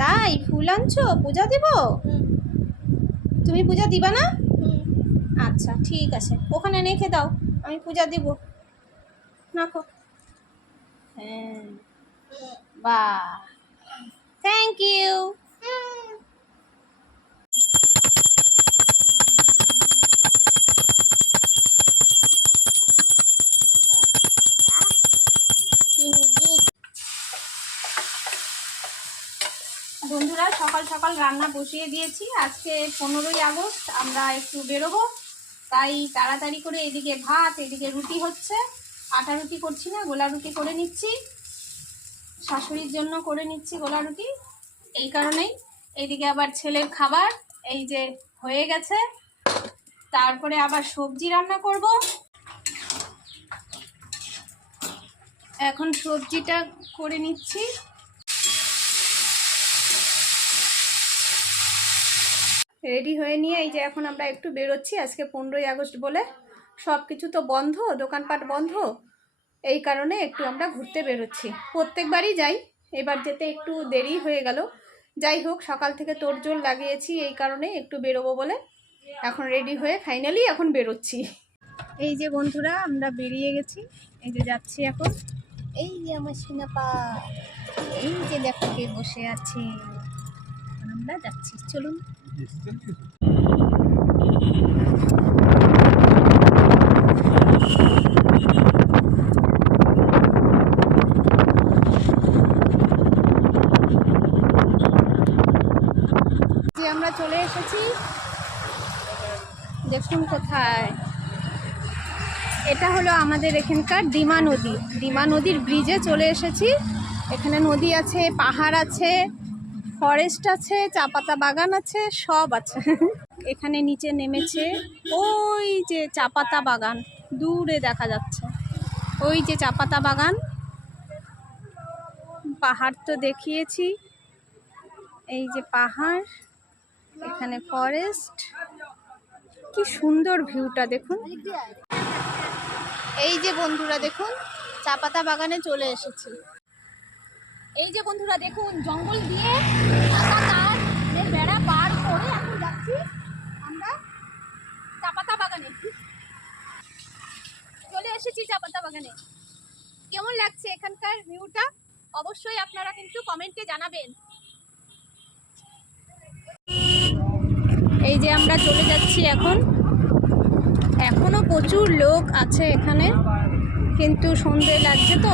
তাই ফুল আনছো পূজা দিব? তুমি পূজা দিবা না? আচ্ছা ঠিক আছে, ওখানে রেখে দাও, আমি পূজা দিব। রাখো। হ্যাঁ, বাহ, থ্যাংক ইউ। বন্ধুরা, সকাল সকাল রান্না বসিয়ে দিয়েছি। আজকে 15ই আগস্ট, আমরা একটু বেরোবো, তাই তাড়াতাড়ি করে এদিকে ভাত, এদিকে রুটি হচ্ছে। আটা রুটি করছি না, গোলা রুটি করে নিচ্ছি, শাশুড়ির জন্য করে নিচ্ছি গোলা রুটি। এই কারণেই এইদিকে আবার ছেলের খাবার এই যে হয়ে গেছে, তারপরে আবার সবজি রান্না করব। এখন সবজিটা করে নিচ্ছি। রেডি হয়ে নিয়ে এই যে এখন আমরা একটু বেরোচ্ছি। আজকে 15ই আগস্ট বলে সব কিছু তো বন্ধ, দোকানপাট বন্ধ, এই কারণে একটু আমরা ঘুরতে বেরোচ্ছি। প্রত্যেকবারই যাই, এবার যেতে একটু দেরি হয়ে গেল। যাই হোক, সকাল থেকে তোড়জোড় লাগিয়েছি, এই কারণে একটু বেরোবো বলে এখন রেডি হয়ে ফাইনালি এখন বেরোচ্ছি। এই যে বন্ধুরা, আমরা বেরিয়ে গেছি, এই যে যাচ্ছি এখন। এই যে আমার সিনাপা, এই যে দেখো কে বসে আছে, আমরা যাচ্ছি, চলুন। আমরা চলে এসেছি, দেখুন কোথায়। এটা হলো আমাদের এখানকার ডিমা নদী। ডিমা নদীর ব্রিজে চলে এসেছি। এখানে নদী আছে, পাহাড় আছে, ফরেস্ট আছে, চা পাতা বাগান আছে, সব আছে। এখানে নিচে নেমেছে, ওই যে চা পাতা বাগান দূরে দেখা যাচ্ছে, ওই যে চা পাতা বাগান। পাহাড় তো দেখিয়েছি, এই যে পাহাড়, এখানে ফরেস্ট, কি সুন্দর ভিউটা দেখুন। এই যে বন্ধুরা দেখুন, চা পাতা বাগানে চলে এসেছি। এই যে বন্ধুরা দেখুন, জঙ্গল দিয়ে বেড়া পার করে এখন যাচ্ছি আমরা চা পাতা বাগানে। চলে এসেছি চা পাতা বাগানে। কেমন লাগছে এখানকার ভিউটা অবশ্যই আপনারা কিন্তু কমেন্টে জানাবেন। এই যে আমরা চলে যাচ্ছি এখন, এখনো প্রচুর লোক আছে এখানে, কিন্তু সন্ধে লাগছে তো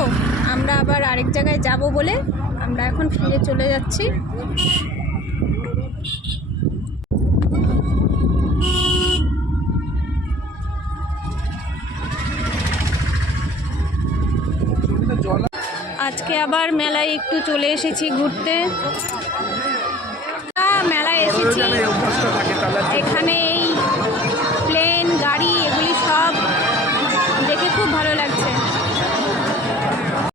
আমরা আবার আরেক জায়গায় যাব বলে আমরা এখন ফিরে চলে যাচ্ছি। আজকে আবার মেলায় একটু চলে এসেছি ঘুরতে। মেলায় এসেছি,